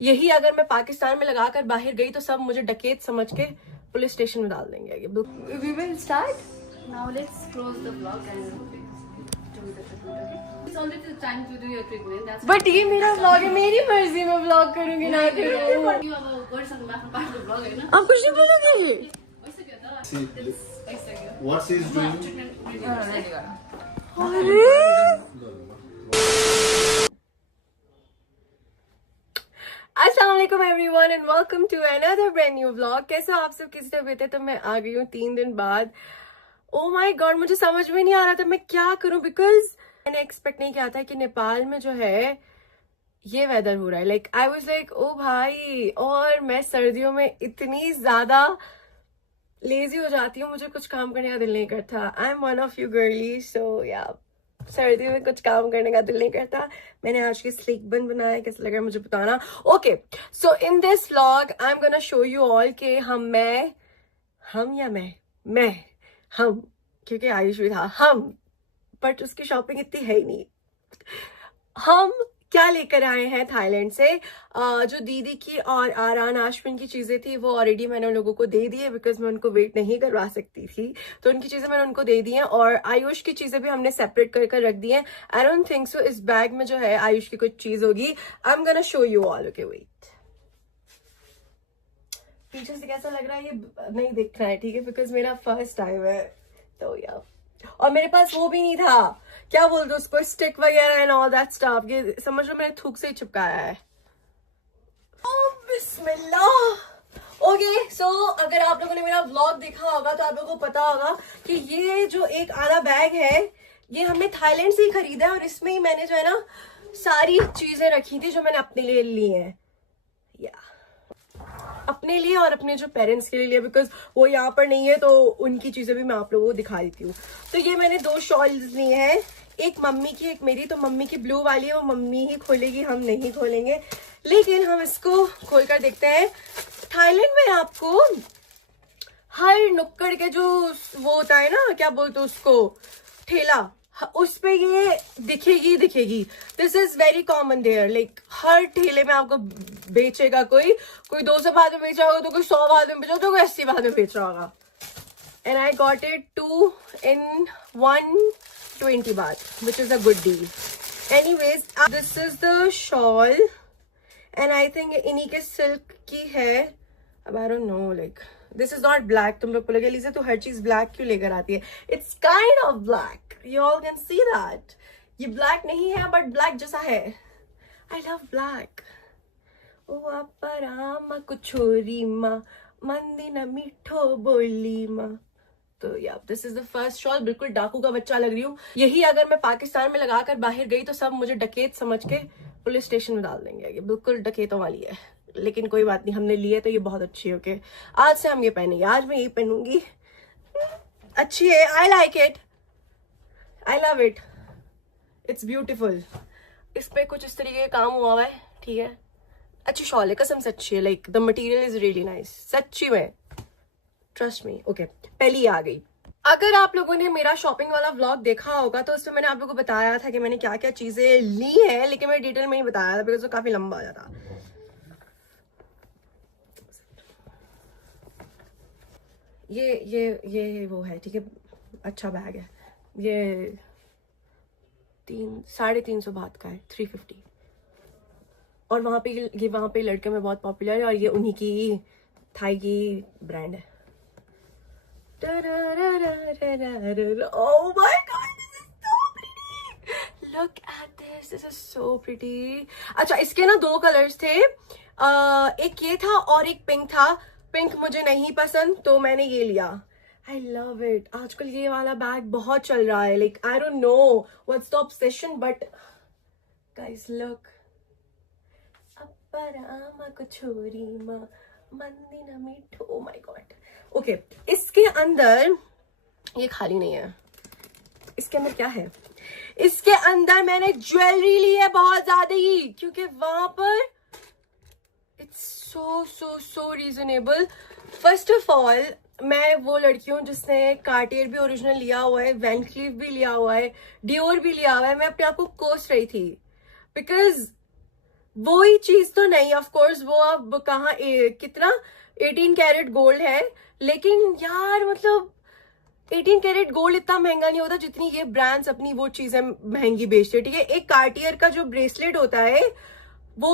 यही अगर मैं पाकिस्तान में लगाकर बाहर गई तो सब मुझे डकैत समझ के पुलिस स्टेशन में डाल देंगे। We will start. Now let's close the vlog and do the treatment, okay? It's only the time to do your treatment. That's but ये मेरा व्लॉग है, मेरी मर्जी में व्लॉग करूंगी ना करूँ। you have a person back part of the vlog, है ना? आप कुछ नहीं बोलोगे? वैसे क्या था? ऐसा क्या? What she is doing? Treatment ready करा। अस्सलाम वालेकुम everyone and welcome to another brand new vlog. कैसे हो आप सब? किसी तबीयत है? तो मैं आ गई हूँ 3 दिन बाद। ओ माय गॉड, मुझे समझ में नहीं आ रहा था मैं क्या करूं, बिकॉज मैंने एक्सपेक्ट नहीं किया था कि नेपाल में जो है ये वेदर हो रहा है। Like I was like oh भाई, और मैं सर्दियों में इतनी ज्यादा लेजी हो जाती हूँ, मुझे कुछ काम करने का दिल नहीं करता। I am one of you girly, so या सर्दियों में कुछ काम करने का दिल नहीं करता। मैंने आज की स्लीक बन बनाया, कैसा लग रहा है मुझे बताना। Okay, so in this vlog I am gonna show you all के हम क्योंकि आयुष भी था हम, बट उसकी शॉपिंग इतनी है ही नहीं। हम क्या लेकर आए हैं थाईलैंड से। जो दीदी की और आरान आशमिन की चीजें थी वो ऑलरेडी मैंने उन लोगों को दे दी है, बिकॉज मैं उनको वेट नहीं करवा सकती थी, तो उनकी चीजें मैंने उनको दे दी हैं। और आयुष की चीजें भी हमने सेपरेट कर रख दी हैं। आई डोंट थिंक सो इस बैग में जो है आयुष की कुछ चीज होगी। I am gonna show you all. Okay wait, पीछे से कैसा लग रहा है ये नहीं दिख रहा है, ठीक है, बिकॉज मेरा फर्स्ट टाइम है तो यार। और मेरे पास वो भी नहीं था, क्या बोलते उसको, स्टिक वगैरह एंड ऑल दैट स्टफ। ये समझ लो मैंने थूक से ही चिपकाया है। ओह बिस्मिल्लाह। ओके, सो अगर आप लोगों ने मेरा व्लॉग देखा होगा तो आप लोगों को पता होगा कि ये जो एक आधा बैग है ये हमने थाईलैंड से ही खरीदा है, और इसमें ही मैंने जो है ना सारी चीजें रखी थी जो मैंने अपने लिए ली हैं, या अपने लिए और अपने जो पेरेंट्स के लिए, बिकॉज वो यहाँ पर नहीं है तो उनकी चीजें भी मैं आप लोगों को दिखा देती हूँ। तो ये मैंने 2 शॉल्स लिए हैं, एक मम्मी की एक मेरी। तो मम्मी की ब्लू वाली है, वो मम्मी ही खोलेगी, हम नहीं खोलेंगे, लेकिन हम इसको खोलकर देखते हैं। थाईलैंड में आपको हर नुक्कड़ के जो वो होता है ना, क्या बोलते उसको, ठेला, उस पे ये दिखेगी। This is very common there. Like हर ठेले में आपको बेचेगा कोई 200 बात में बेच रहा होगा, तो कोई 100 बात में बेच रहा होगा, तो कोई 80 बात में बेच रहा होगा। And I got it 2 in 120 baht, which is a good deal. Anyways, this is the shawl and I think इन्हीं के सिल्क की है। अब I don't know, like this is not black। तुम लोग बोलोगे एलिजा तू हर चीज ब्लैक क्यों लेकर आती है? It's kind of black, you all can see that। ये ब्लैक नहीं है बट ब्लैक जैसा है। I love black। ओ अपरामा कुछोरी मा मंदिना मीठो बोली मा। तो या this is the first shawl. बिल्कुल डाकू का बच्चा लग रही हूँ। यही अगर मैं पाकिस्तान में लगाकर बाहर गई तो सब मुझे डकैत समझ के पुलिस स्टेशन में डाल देंगे। ये बिल्कुल डकैतों वाली है, लेकिन कोई बात नहीं, हमने ली है तो ये बहुत अच्छी है। ओके, आज से हम ये पहनेंगे, आज मैं ये पहनूंगी। अच्छी है, I like it, I love it, it's beautiful. इस पे कुछ इस तरीके का काम हुआ है, ठीक है। अच्छी शॉल है, कसम से अच्छी है। Like the material is really nice, सच्ची में, ट्रस्ट मी। ओके, पहली आ गई। अगर आप लोगों ने मेरा शॉपिंग वाला व्लॉग देखा होगा तो उसमें मैंने आप लोगों को बताया था कि मैंने क्या क्या चीजें ली हैं, लेकिन मैं डिटेल में नहीं बताया था बिकॉज वो काफी लंबा हो जाता। ये वो है, ठीक है, अच्छा बैग है। ये 350 बात का है, 350। और वहां पे लड़के में बहुत पॉपुलर है, और ये उन्हीं की थाई की ब्रांड है। Oh my god, this is so pretty. Look at this, this is so pretty. अच्छा, इसके ना 2 कलर्स थे, एक ये था और एक पिंक था। पिंक मुझे नहीं पसंद तो मैंने ये लिया। I love it। आजकल ये वाला बैग बहुत चल रहा है। Like I don't know what's the obsession, but guys look। अपरामा कुछोरी मा मंदिना मीठो। Oh my god। ओके, इसके अंदर ये खाली नहीं है। इसके अंदर क्या है? इसके अंदर मैंने ज्वेलरी ली है बहुत ज्यादा ही, क्योंकि वहां पर it's so reasonable. First of all, मैं वो लड़की हूँ जिसने कार्टियर भी ओरिजिनल लिया हुआ है, वैन क्लीफ भी लिया हुआ है, डियोर भी लिया हुआ है। मैं अपने आप को कोस रही थी बिकॉज वही चीज तो नहीं, ऑफ कोर्स वो अब कहाँ कितना 18 कैरेट गोल्ड है, लेकिन यार मतलब 18 कैरेट गोल्ड इतना महंगा नहीं होता जितनी ये ब्रांड्स अपनी वो चीजें महंगी बेचते हैं, ठीक है। एक कार्टियर का जो ब्रेसलेट होता है वो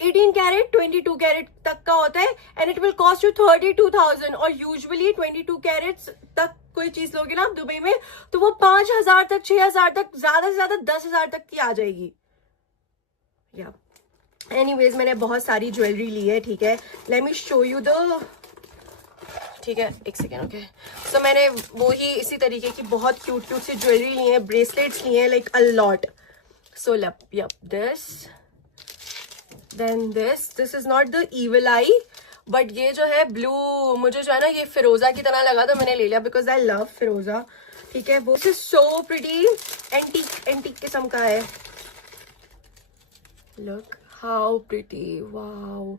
18 कैरेट 22 कैरेट तक का होता है, and it will cost you 32,000, और यूजुअली 22 कैरेट्स तक कोई चीज लोगे ना आप दुबई में तो वो 5,000 तक, 6,000 तक, ज्यादा से ज्यादा 10,000 तक की आ जाएगी। या एनीवेज मैंने बहुत सारी ज्वेलरी ली है, ठीक है। Let me show you the, ठीक है, एक सेकेंड, ओके। सो मैंने वो ही इसी तरीके की बहुत क्यूट क्यूट सी ज्वेलरी ली है, ब्रेसलेट्स ली हैं, like a lot. So yup this, then this is not the evil eye, but ये जो है ब्लू, मुझे जो है ना ये फिरोजा की तरह लगा तो मैंने ले लिया बिकॉज आई लव फिरोजा, ठीक है। वो this is so pretty, antique किस्म का है, लुक हाउ प्रिटी, वाओ।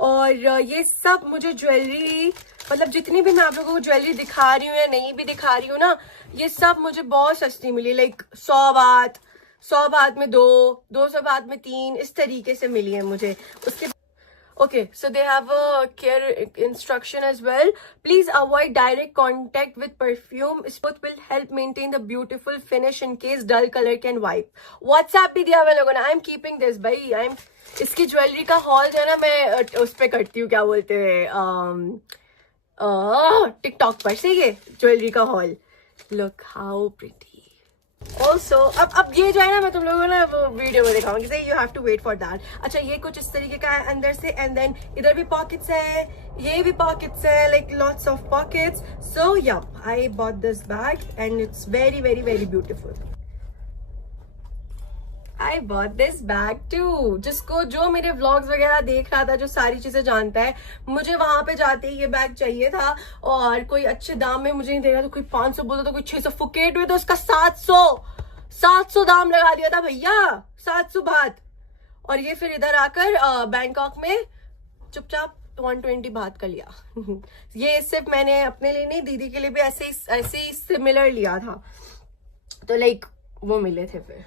और ये सब मुझे ज्वेलरी, मतलब जितनी भी मैं आप लोगों को ज्वेलरी दिखा रही हूँ या नहीं भी दिखा रही हूँ ना, ये सब मुझे बहुत सस्ती मिली, लाइक 100 बात में 200 बात में 3, इस तरीके से मिली है मुझे। उसके okay, so they have a care instruction as well. Please avoid direct contact with perfume. Both will help maintain the beautiful finish in case dull color can wipe. WhatsApp भी दिया हुआ लोगों ने। I'm keeping this भाई। इसकी jewellery का hall जो है ना मैं उस पे करती हूँ, क्या बोलते हैं, टिकटॉक पर से, ये ज्वेलरी का hall. Look how pretty. Also अब ये जो है ना मैं तुम लोगों को ना वो वीडियो में दिखाऊंगी, you have to wait for that. अच्छा, ये कुछ इस तरीके का है अंदर से, एंड देन इधर भी पॉकेट्स है, ये भी पॉकेट्स है, like lots of pockets. So ya I bought this bag and it's very very very beautiful. I bought this bag too. जिसको जो मेरे व्लॉग्स वगैरह देख रहा था, जो सारी चीजें जानता है, मुझे वहां पे जाते ही ये बैग चाहिए था, और कोई अच्छे दाम में मुझे नहीं दे रहा, तो कोई 500 बोलता तो कोई 600, फुकेट हुए तो उसका 700 दाम लगा दिया था भैया, 700 बात। और ये फिर इधर आकर बैंकॉक में चुपचाप 120 बात का लिया। ये सिर्फ मैंने अपने लिए नहीं, दीदी के लिए भी ऐसे ही सिमिलर लिया था, तो लाइक वो मिले थे फिर।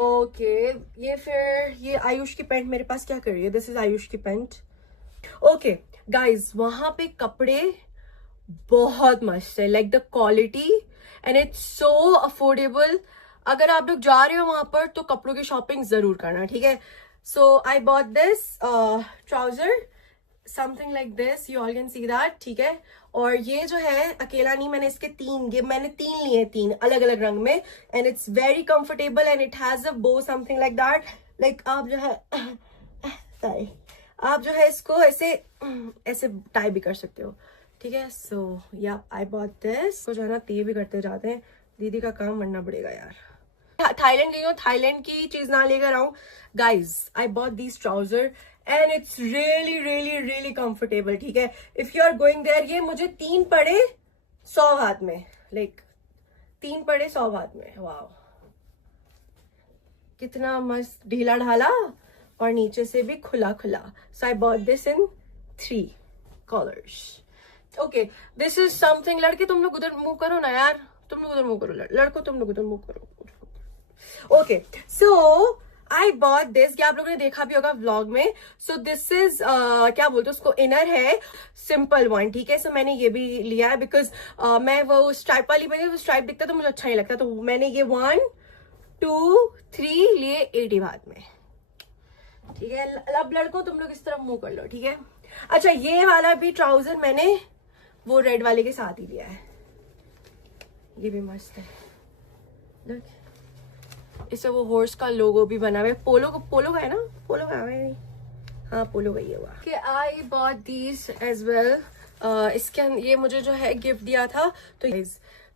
ओके, ये फिर ये आयुष की पैंट मेरे पास क्या कर रही है, दिस इज आयुष की पैंट। ओके गाइज, वहां पे कपड़े बहुत मस्त है, like the quality and it's so affordable. अगर आप लोग जा रहे हो वहां पर तो कपड़ों की शॉपिंग जरूर करना, ठीक है। So I bought this trouser, something like this, you all can see that, ठीक है। और ये जो है अकेला नहीं, मैंने इसके मैंने 3 लिए, 3 अलग अलग रंग में, and it's very comfortable and it has a बो, समथिंग लाइक दैट। लाइक आप जो है सॉरी, आप जो है इसको ऐसे टाई भी कर सकते हो, ठीक है। सो या आई बॉट दिस। तो जो है ना ते भी करते जाते हैं, दीदी का काम बनना पड़ेगा यार। थाईलैंड गई हूँ, थाईलैंड की चीज ना लेकर आऊं guys. I bought these trousers and it's really really really comfortable, ठीक है। If you are going there, ये मुझे 3 पड़े 100 बात में, लाइक 3 पड़े 100 बात में। वाओ, कितना मस्त ढीला ढाला और नीचे से भी खुला खुला। So I bought this in 3 colours. Okay, this is something. लड़के तुम लोग उधर मूव करो ना यार, तुम लोग उधर मूव करो, लड़को तुम लोग उधर मूव करो। Okay, so I bought this, क्या आप लोगों ने देखा भी होगा व्लॉग में। सो दिस इज क्या बोलते हैं उसको, इनर है, सिंपल वन, ठीक है। सो मैंने ये भी लिया है बिकॉज मैं वो स्ट्राइप वाली पहले, वो स्ट्राइप दिखता तो मुझे अच्छा नहीं लगता, तो मैंने ये 1 2 3 लिए 80 बात में, ठीक है। अब लड़को तुम लोग इस तरफ मुंह कर लो, ठीक है। अच्छा, ये वाला भी ट्राउजर मैंने वो रेड वाले के साथ ही लिया है, ये भी मस्त है। Look. इससे वो हॉर्स का लोगो भी बना हुआ है, पोलो का है ना, पोलो का है, हाँ पोलो का ही हुआ। कि I bought these as well. इसके ये मुझे जो है गिफ्ट दिया था, तो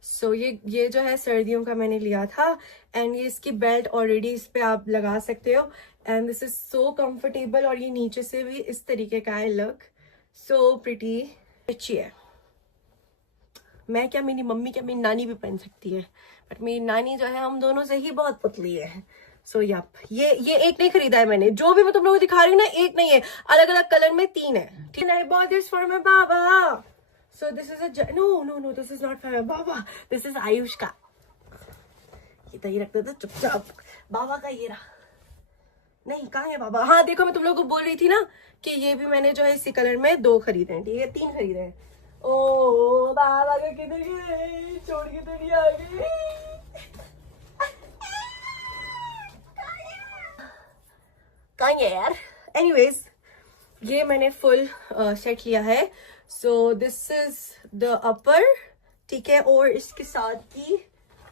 सो ये जो है सर्दियों का मैंने लिया था, एंड ये इसकी बेल्ट ऑलरेडी इस पे आप लगा सकते हो, and this is so comfortable. और ये नीचे से भी इस तरीके का है, लुक सो प्रिटी, अच्छी है। मैं क्या, मेरी मम्मी क्या, मेरी नानी भी पहन सकती है, बट मेरी नानी जो है हम दोनों से ही बहुत पतली है। सो यप, ये एक नहीं खरीदा है मैंने, जो भी मैं तुम लोगों को दिखा रही हूँ ना, एक नहीं है, अलग अलग कलर में 3 है, ठीक है। I bought this for my बाबा। So this is a no this is not for my बाबा, दिस इज आयुष का। ये तो ही रखते थे चुपचाप, बाबा का ये रहा। नहीं कहाँ है बाबा, हाँ देखो मैं तुम लोगों को बोल रही थी ना कि ये भी मैंने जो है इसी कलर में 2 खरीदे हैं, ठीक है 3 खरीदे हैं। ओ बाबा का किधर गए, छोड़ के तो नहीं आ गई। कहाँ है यार। एनीवेज ये मैंने फुल सेट लिया है। सो दिस इज द अपर, ठीक है, और इसके साथ की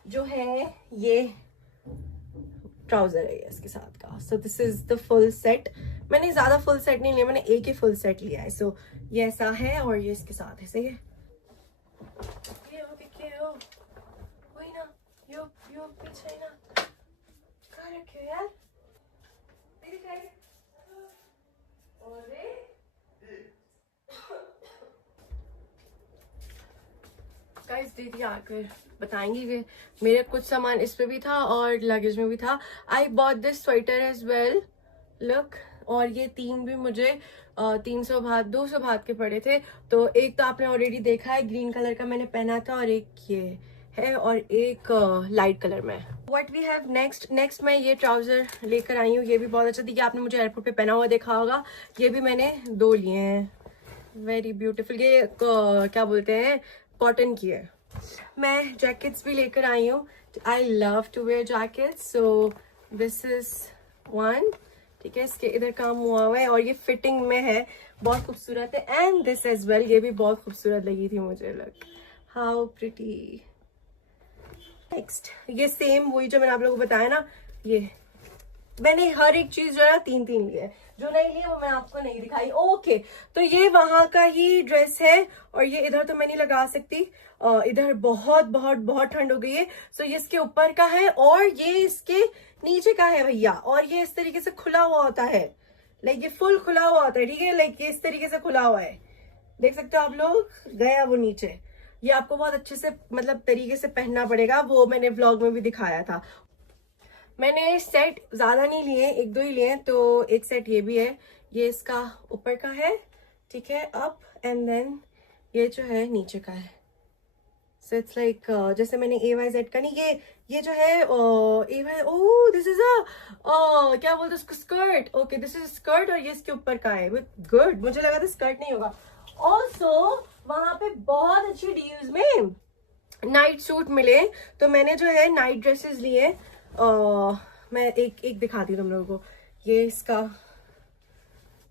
जो है ये ट्राउजर है इसके साथ का। सो this is the full set. मैंने ज्यादा फुल सेट नहीं लिया, मैंने एक ही फुल सेट लिया है। सो ये ऐसा है और ये इसके साथ है, सही है। वही ना, यो पीछे ना, कहाँ रखे हो यार, गाइस दीदी आकर बताएंगी कि मेरे कुछ सामान इस पे भी था और लगेज में भी था। I bought this sweater as well, look. और ये 3 भी मुझे 300 बात 200 बात के पड़े थे। तो एक तो आपने ऑलरेडी देखा है, ग्रीन कलर का मैंने पहना था, और एक ये है, और एक लाइट कलर में। व्हाट वी हैव नेक्स्ट मैं ये ट्राउजर लेकर आई हूँ। ये भी बहुत अच्छा दिखा, आपने मुझे एयरपोर्ट पे पहना हुआ देखा होगा। ये भी मैंने 2 लिए हैं, वेरी ब्यूटीफुल। ये क्या बोलते हैं, कॉटन की है। मैं जैकेट्स भी लेकर आई हूँ। I love to wear jackets. So this is one, ठीक है, इसके इधर काम हुआ हुआ है और ये फिटिंग में है, बहुत खूबसूरत है। एंड दिस एज वेल, ये भी बहुत खूबसूरत लगी थी मुझे, लुक हाउ प्रिटी। नेक्स्ट ये सेम वही जो मैंने आप लोगों को बताया ना, ये मैंने हर एक चीज जो है 3 ली है, जो नहीं ली वो मैं आपको नहीं दिखाई। ओके, तो ये वहां का ही ड्रेस है और ये इधर तो मैं नहीं लगा सकती, इधर बहुत बहुत बहुत ठंड हो गई है। सो ये इसके ऊपर का है और ये इसके नीचे का है भैया, और ये इस तरीके से खुला हुआ होता है, लाइक ये फुल खुला हुआ होता है, ठीक है, लाइक ये इस तरीके से खुला हुआ है, देख सकते हो आप लोग, गया वो नीचे। ये आपको बहुत अच्छे से मतलब तरीके से पहनना पड़ेगा, वो मैंने व्लॉग में भी दिखाया था। मैंने सेट ज्यादा नहीं लिए, 1-2 ही लिए, तो एक सेट ये भी है, ये इसका ऊपर का है, ठीक है, अप, एंड देन ये जो है नीचे का है। सो इट्स लाइक जैसे मैंने AYZ का नहीं, ये जो है AY, ओह दिस इज अ क्या बोलते हैं उसको, skirt. Okay this is skirt और ये इसके ऊपर का है, गुड, मुझे लगा था स्कर्ट नहीं होगा। ऑल्सो वहां पे बहुत अच्छी डील्स में नाइट सूट मिले, तो मैंने जो है नाइट ड्रेसेस लिए। मैं एक दिखाती हूँ तुम लोगों को। ये इसका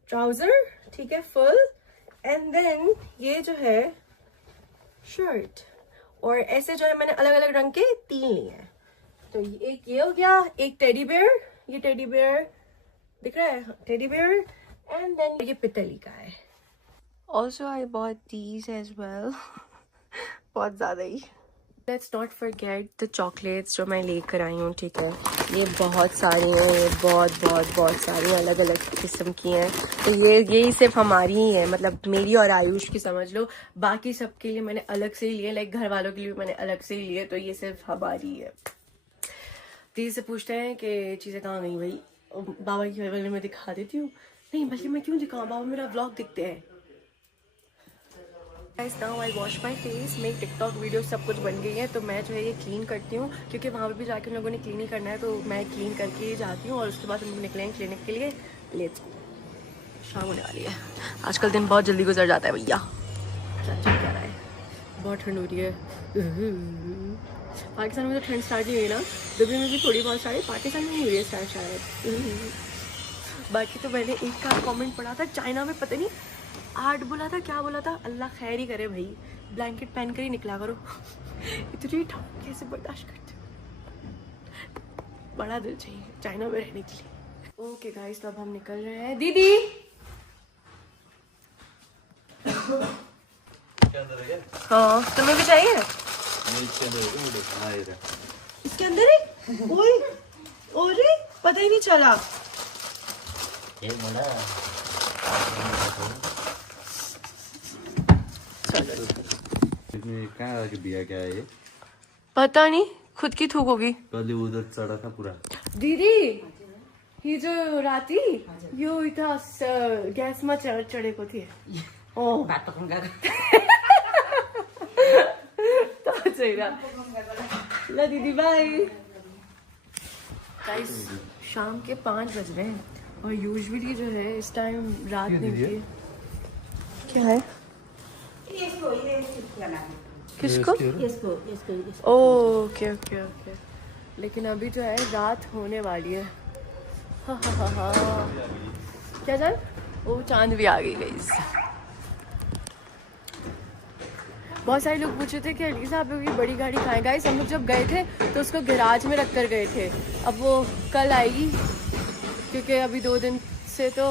ट्राउजर, ठीक है, फुल, एंड देन ये जो है शर्ट, और ऐसे जो है मैंने अलग अलग रंग के 3 लिए हैं। तो एक ये हो गया, एक टेडी बेयर, ये टेडी बेयर दिख रहा है, टेडी बेयर, एंड देन ये पितली का है। Also I bought these as well, बहुत ज्यादा ही। Let's not forget the chocolates जो मैं लेकर आई हूँ, ठीक है, ये बहुत सारी हैं, ये बहुत सारी अलग अलग किस्म की हैं। तो यही सिर्फ हमारी ही है, मतलब मेरी और आयुष की समझ लो, बाकी सबके लिए मैंने अलग से ही लिए, लाइक घर वालों के लिए मैंने अलग से ही लिए, तो ये सिर्फ हमारी है। दीदी से पूछते हैं कि चीज़ें कहाँ गई भाई, बाबा की बगल में दिखा देती हूँ, नहीं बल्कि मैं क्यों दिखाऊँ, बाबा मेरा व्लॉग दिखते हैं। Guys now I wash my face, मेरी टिकटॉक वीडियो सब कुछ बन गई है, तो मैं जो है ये क्लीन करती हूँ, क्योंकि वहाँ पे भी जाके उन लोगों ने क्लीन ही करना है, तो मैं क्लीन करके ही जाती हूँ और उसके बाद हम लोग निकलेंगे क्लिनिक के लिए। लेट्स गो, शाम होने वाली है, आजकल दिन बहुत जल्दी गुजर जाता है भैया। क्या चल रहा है, बहुत ठंड हो रही है। पाकिस्तान में तो ठंड स्टार्ट नहीं हुई ना, दुबई में भी थोड़ी बहुत स्टार्ट है, पाकिस्तान में नहीं हुई है स्टार्ट शायद। बाकी तो मैंने एक का कॉमेंट पढ़ा था, चाइना में पता नहीं 8 बोला था, क्या बोला था, अल्लाह खैर ही करे भाई, ब्लैंकेट पहन कर ही निकला करो। इतनी ठंड कैसे बर्दाश्त करते हो, बड़ा दिल चाहिए चाइना में रहने के लिए। ओके गाइस, तो अब हम निकल रहे हैं। दीदी हाँ, तुम्हें भी चाहिए? इसके अंदर है, ओए ओरे पता ही नहीं चला। कहाँ बिया क्या है ये? पता नहीं, खुद की थूक होगी। कल उधर चढ़ा था पूरा। दीदी ये जो राती यो इतना गैस में चढ़े को थी। ओ बात तो सही ला दीदी बाय। गाइस शाम के 5 बज रहे हैं और यूजुअली जो है इस टाइम रात क्यों नहीं दीदी? होती है। क्या है किसको? Okay okay okay. लेकिन अभी जो है रात होने वाली है। हा हा हा हा। क्या जान? ओ चांद भी आ गई गाइस। बहुत सारे लोग पूछे थे कि अलीसा आप लोग की बड़ी गाड़ी कहाँ है। गाइस हम लोग जब गए थे तो उसको गैराज में रख कर गए थे। अब वो कल आएगी क्योंकि अभी 2 दिन से तो